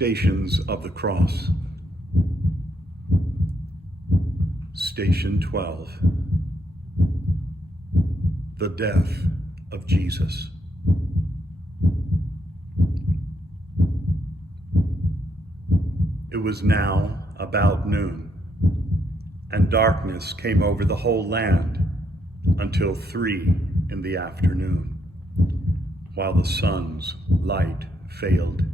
Stations of the Cross. Station 12. The death of Jesus. It was now about noon, and darkness came over the whole land until 3 in the afternoon, while the sun's light failed.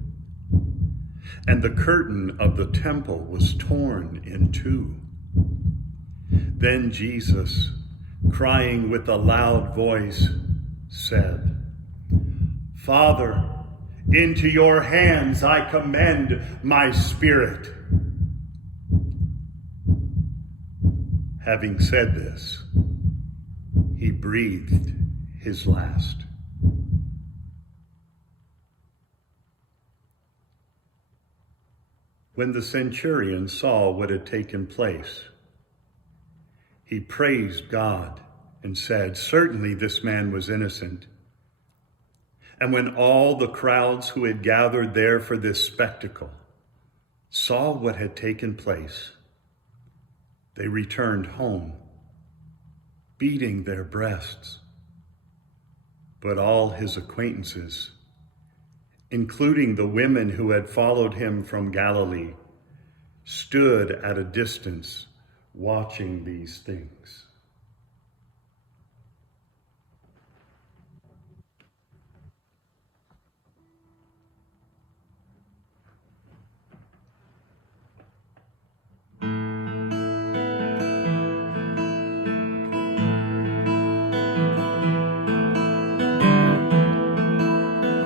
And the curtain of the temple was torn in two. Then Jesus, crying with a loud voice, said, "Father, into your hands I commend my spirit." Having said this, he breathed his last. When the centurion saw what had taken place, he praised God and said, "Certainly this man was innocent." And when all the crowds who had gathered there for this spectacle saw what had taken place, they returned home, beating their breasts. But all his acquaintances, including the women who had followed him from Galilee, stood at a distance watching these things.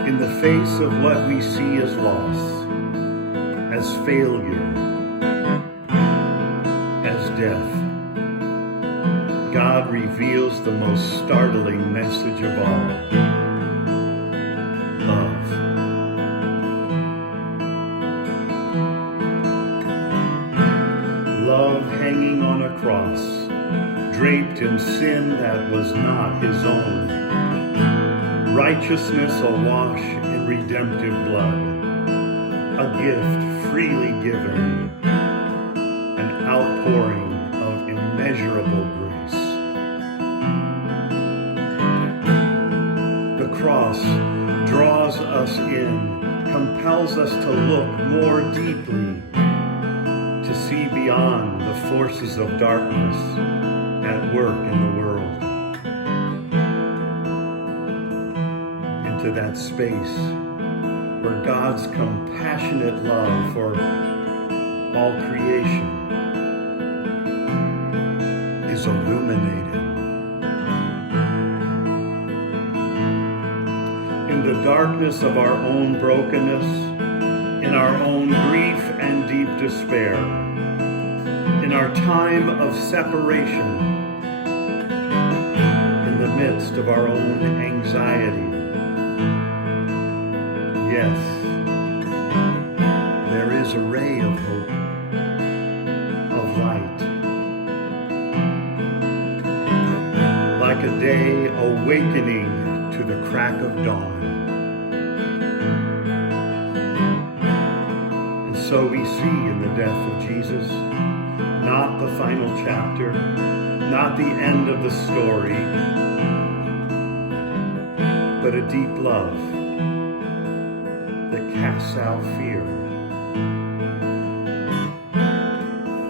In the face of what we see as loss, as failure, as death, God reveals the most startling message of all: love. Love hanging on a cross, draped in sin that was not his own. Righteousness awash in redemptive blood, a gift freely given, an outpouring of immeasurable grace. The cross draws us in, compels us to look more deeply, to see beyond the forces of darkness at work in the world, to that space where God's compassionate love for all creation is illuminated. In the darkness of our own brokenness, in our own grief and deep despair, in our time of separation, in the midst of our own anxiety, yes, there is a ray of hope, of light, like a day awakening to the crack of dawn. And so we see in the death of Jesus, not the final chapter, not the end of the story, but a deep love that casts out fear.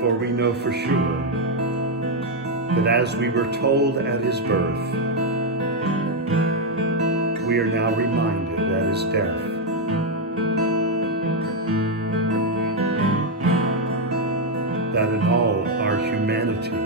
For we know for sure that as we were told at his birth, we are now reminded at his death that in all our humanity,